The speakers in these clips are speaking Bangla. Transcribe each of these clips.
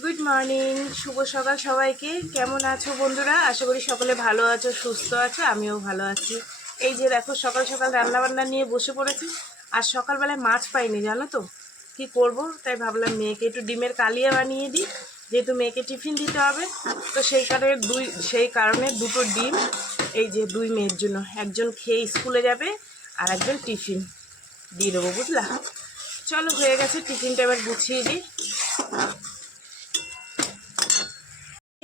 গুড মর্নিং, শুভ সকাল সবাইকে। কেমন আছো বন্ধুরা? আশা করি সকলে ভালো আছো, সুস্থ আছো। আমিও ভালো আছি। এই যে দেখো, সকাল সকাল রান্নাবান্না নিয়ে বসে পড়েছি। আর সকালবেলায় মাছ পাইনি, জানো তো কি করব, তাই ভাবলাম মেয়েকে একটু ডিমের কালিয়া বানিয়ে দিই, যেহেতু মেয়েকে টিফিন দিতে হবে। তো সেই কারণে দুটো ডিম, এই যে দুই মেয়ের জন্য, একজন খেয়ে স্কুলে যাবে আর একজন টিফিন দিয়ে দেবো, বুঝলা? চলো, হয়ে গেছে, টিফিনটা এবার গুছিয়ে দিই।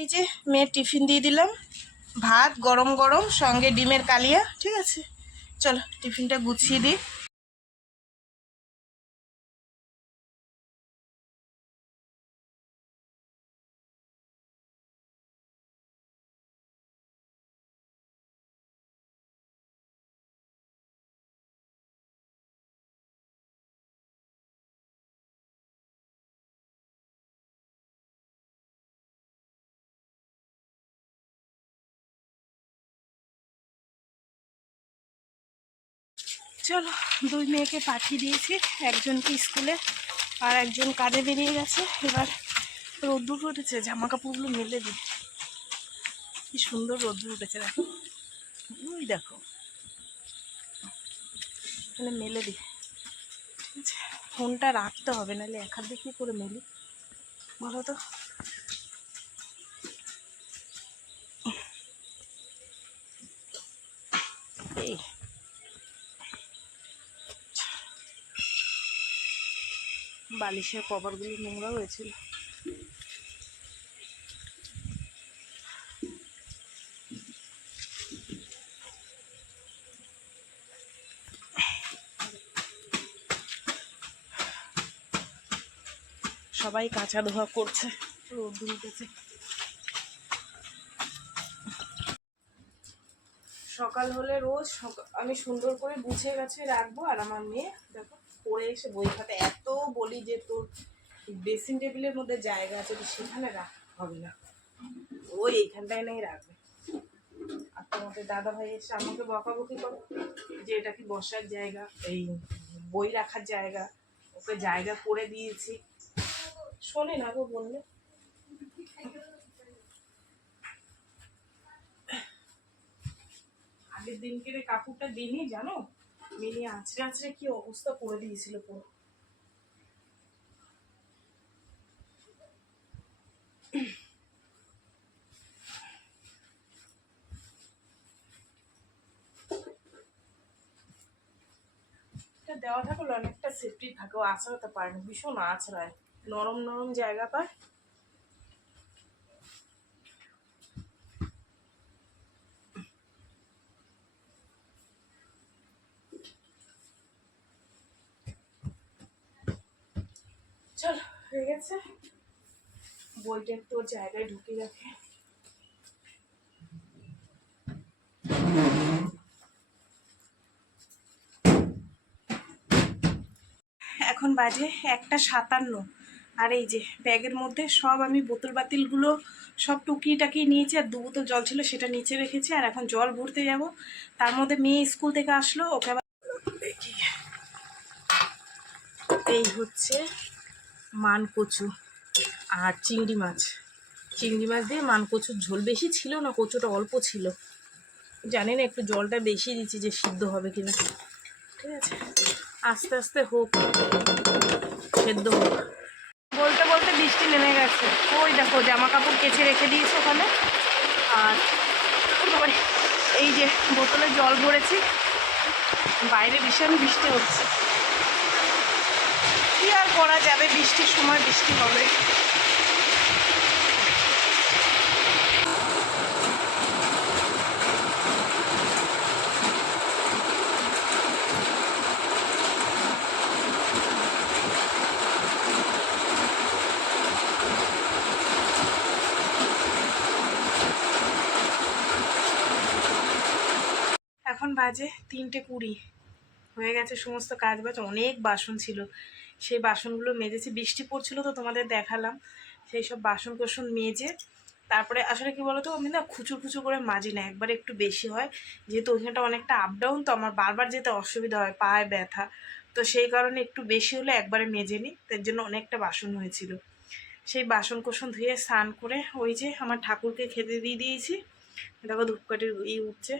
এই যে মেয়ের টিফিন দিয়ে দিলাম, ভাত গরম গরম, সঙ্গে ডিমের কালিয়া। ঠিক আছে, চলো টিফিনটা গুছিয়ে দিই। চলো, দুই মেয়েকে পাঠিয়ে দিয়েছি, একজনকে স্কুলে আর একজন কাজে বেরিয়ে গেছে। এবার রোদ্দুর উঠেছে, জামা কাপড়গুলো মেলে দিই। কি সুন্দর রোদ্দুর উঠেছে, দেখো, ওই দেখো, এখানে মেলে দিই। ঠিক আছে, ফোনটা রাখতে হবে, নাহলে এক হাত দিয়ে কী করে মেলি বলো তো। এই বালিশের কভারগুলো নোংরা হয়েছিল। সবাই কাঁচা ধোয়া করছে, রোদ্দুর উঠেছে। সকাল হলে রোজ আমি সুন্দর করে গুছিয়ে গাছে রাখবো, আর আমার মেয়ে দেখো পড়ে এসে বই খাতে। এত বলি যে তোর ড্রেসিং টেবিলের মধ্যে জায়গা আছে, তো সেখানে রাখ হবে না, ওই এইখানটায় নেই রাখবে। আর তোমাদের দাদা ভাই এসে আমাকে বকাবকি করো যে এটা কি বসার জায়গা, এই বই রাখার জায়গা, ওকে জায়গা করে দিয়েছি। শোনে না গো বললে। আগের দিনকে কাপড়টা দিনই জানো, মিনি আছড়ে আছড়ে কি অবস্থা করে দিয়েছিল পুরো। দেওয়া থাকলে অনেকটা সেফটি থাকে, ও আছড়াতে পারে না, ভীষণ আছড়ায়, নরম নরম জায়গা পায়। চল, হয়ে গেছে, বইটা একটু ওর জায়গায় ঢুকে রাখে। এখন বাজে 1:57। আর এই যে ব্যাগের মধ্যে সব আমি বোতল বাতিলগুলো সব টুকিয়ে টাকিয়ে নিয়েছি, আর 2 বোতল জল ছিল সেটা নিচে রেখেছি। আর এখন জল ভরতে যাব। তার মধ্যে মেয়ে স্কুল থেকে আসলো, ওকে আবার দেখি। এই হচ্ছে মানকচু আর চিংড়ি মাছ। চিংড়ি মাছ দিয়ে মানকচুর ঝোল, বেশি ছিল না, কচুটা অল্প ছিল, জানি না একটু জলটা বেশি দিচ্ছি যে সিদ্ধ হবে কিনা। ঠিক আছে, আস্তে আস্তে হোক, সেদ্ধ হোক। বলতে বলতে বৃষ্টি নেমে গেছে, ওই দেখো জামা কাপড় কেচে রেখে দিয়েছে ওখানে। আর এই যে বোতলে জল ভরেছি, বাইরে ভীষণ বৃষ্টি হচ্ছে, কি আর করা যাবে, বৃষ্টির সময় বৃষ্টি হবে। এখন বাজে 3:20, হয়ে গেছে সমস্ত কাজ বাজ। অনেক বাসন ছিল, সেই বাসনগুলো মেজেছি, বৃষ্টি পড়ছিল তো তোমাদের দেখালাম। সেই সব বাসন কোসন মেজে তারপরে, আসলে কি বলতো, আমি না খুচুর খুচুর করে মাজি না, একবারে একটু বেশি হয়, যেহেতু ওইখানটা অনেকটা আপ ডাউন, তো আমার বারবার যেতে অসুবিধা হয়, পায়ে ব্যথা, তো সেই কারণে একটু বেশি হলে একবারে মেজে নিই, তার জন্য অনেকটা বাসন হয়েছিল। সেই বাসন কোসন ধুয়ে স্নান করে ওই যে আমার ঠাকুরকে খেতে দিয়ে দিয়েছি। দেখো ধূপকাঠির উঠছে।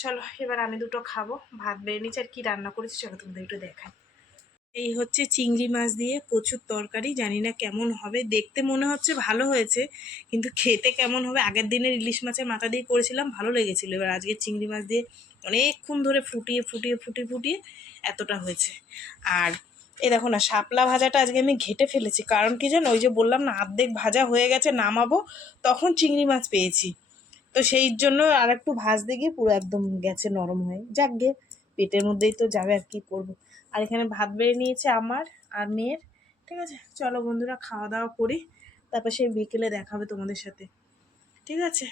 চলো এবার আমি দুটো খাবো। ভাত বেড়ে নিচ্ছি, আর কি রান্না করেছি চলো তোমাদের একটু দেখাই। এই হচ্ছে চিংড়ি মাছ দিয়ে কচুর তরকারি। জানি না কেমন হবে, দেখতে মনে হচ্ছে ভালো হয়েছে, কিন্তু খেতে কেমন হবে। আগের দিনের ইলিশ মাছের মাথা দিয়ে করেছিলাম, ভালো লেগেছিলো। এবার আজকে চিংড়ি মাছ দিয়ে অনেকক্ষণ ধরে ফুটিয়ে ফুটিয়ে ফুটিয়ে ফুটিয়ে এতটা হয়েছে। আর এই দেখো না, শাপলা ভাজাটা আজকে আমি ঘেটে ফেলেছি, কারণ কি জানো, ওই যে বললাম না অর্ধেক ভাজা হয়ে গেছে, নামাবো তখন চিংড়ি মাছ পেয়েছি, তো সেই জন্য আর একটু ভাজতে গিয়ে পুরো একদম গেছে নরম হয়ে। যাক গে, পেটের মধ্যেই তো যাবে, আর কি করবো। আর এখানে ভাত বেড়ে নিয়েছে আমার আর মেয়ের। ঠিক আছে, চলো বন্ধুরা খাওয়া দাওয়া করি, তারপর সেই বিকেলে দেখাবে তোমাদের সাথে। ঠিক আছে,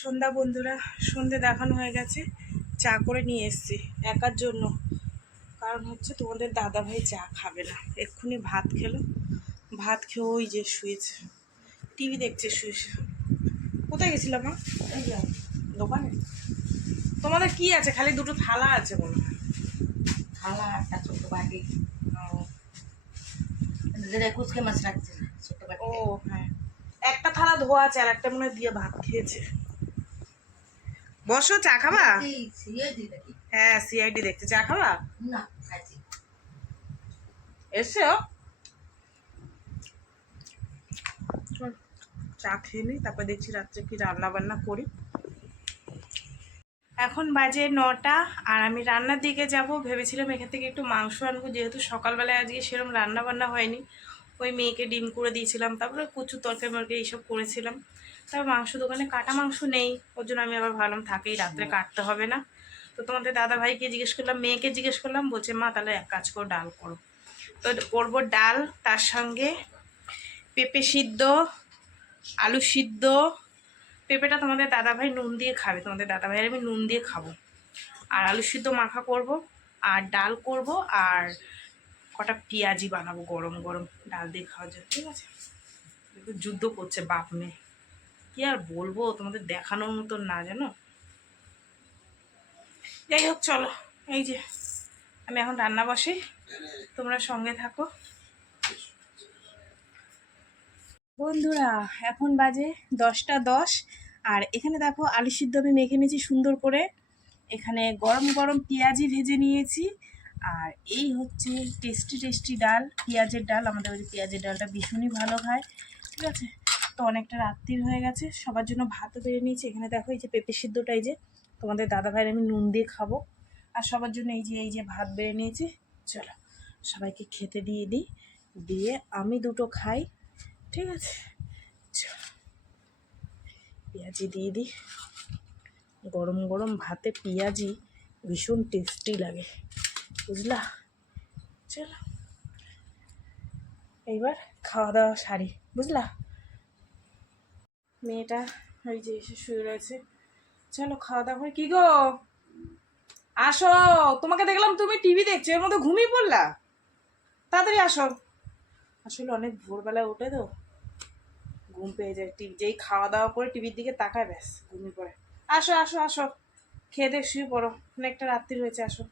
সন্ধ্যা বন্ধুরা, সন্ধে দেখানো হয়ে গেছে। চা করে নিয়ে এসছি একার জন্য, কারণ হচ্ছে তোমাদের দাদাভাই চা খাবে না। এক্ষুনি ভাত খেলো, ভাত খেয়ে ওই যে শুয়েছে, টিভি দেখছে শুয়েছে। কোথায় গেছিলাম মা? দোকানে। তোমাদের কি আছে? খালি দুটো থালা আছে মনে হয়। থালা একটা ছোট বাটি, কুচকে মাছ রাখছে না ছোট বাটি। ও হ্যাঁ, একটা থালা ধোয়া আছে, আর একটা মনে হয় দিয়ে ভাত খেয়েছে। বসো, চা খাবা? হ্যাঁ, সিআইডি দেখতে। চা খাবা? না খাইছি। এসো, চা খেয়ে নিই, তারপর দেখছি রাত্রে কি রান্না বান্না করি। এখন বাজে 9টা, আর আমি রান্নার দিকে যাব। ভেবেছিলাম এখান থেকে একটু মাংস আনবো, যেহেতু সকালবেলায় আজকে সেরকম রান্না বান্না হয়নি। ওই মেয়েকে ডিম করে দিয়েছিলাম, তারপরে কচু তরকারি মরকারি এইসব করেছিলাম। তারপর মাংস দোকানে কাটা মাংস নেই, ওর জন্য আমি আবার ভাবলাম থাকেই, রাত্রে কাটতে হবে না। তো তোমাদের দাদা ভাইকে জিজ্ঞেস করলাম, মেয়েকে জিজ্ঞেস করলাম, বলছে মা তাহলে এক কাজ করো, ডাল করো। তো করবো ডাল, তার সঙ্গে পেঁপে সিদ্ধ, আলু সিদ্ধ। পেঁপেটা তোমাদের দাদাভাই নুন দিয়ে খাবে, তোমাদের দাদাভাই আর আমি নুন দিয়ে খাবো। আর আলু সিদ্ধ মাখা করব, আর ডাল করব, আর কটা পেঁয়াজি বানাবো গরম গরম ডাল দিয়ে খাওয়ার জন্য। ঠিক আছে, একটু যুদ্ধ করছে বাপ মেয়ে, কি আর বলবো, তোমাদের দেখানোর মতন না জানো। যাই হোক চলো, এই যে আমি এখন রান্না বসি, তোমরা সঙ্গে থাকো। বন্ধুরা এখন বাজে 10টা 10, আর এখানে দেখো আলু সিদ্ধ আমি মেখে নিয়েছি সুন্দর করে। এখানে গরম গরম পেঁয়াজি ভেজে নিয়েছি, আর এই হচ্ছে টেস্টি টেস্টি ডাল, পেঁয়াজের ডাল। আমাদের ওই পেঁয়াজের ডালটা ভীষণই ভালো খায়। ঠিক আছে, তো অনেকটা রাত্রির হয়ে গেছে, সবার জন্য ভাতও বেড়ে নিয়েছি। এখানে দেখো এই যে পেঁপে সিদ্ধটা, এই যে তোমাদের দাদাভাইয়ের আমি নুন দিয়ে খাবো, আর সবার জন্য এই যে ভাত বেড়ে নিয়েছি। চলো সবাইকে খেতে দিয়ে দিই, দিয়ে আমি দুটো খাই। ঠিক আছে, পেঁয়াজি দিয়ে দিই। গরম গরম ভাতে পেঁয়াজি ভীষণ টেস্টি লাগে, বুঝলা। চলো এইবার খাওয়া দাওয়া সারি, বুঝলা। মেয়েটা ওই যে এসে শুয়ে রয়েছে। চলো খাওয়া দাওয়া করে। কি গো আসো, তোমাকে দেখলাম তুমি টিভি দেখছো, এর মধ্যে ঘুমিয়ে পড়লা, তাড়াতাড়ি আসো। আসলে অনেক ভোরবেলায় ওঠে তো ঘুম পেয়ে যায়, টিভি যেই খাওয়া দাওয়া করে টিভির দিকে তাকায় ব্যাস ঘুমিয়ে পড়ে। আসো আসো আসো, খেয়ে দিয়ে শুয়ে পড়ো, অনেকটা রাত্রি হয়েছে, আসো।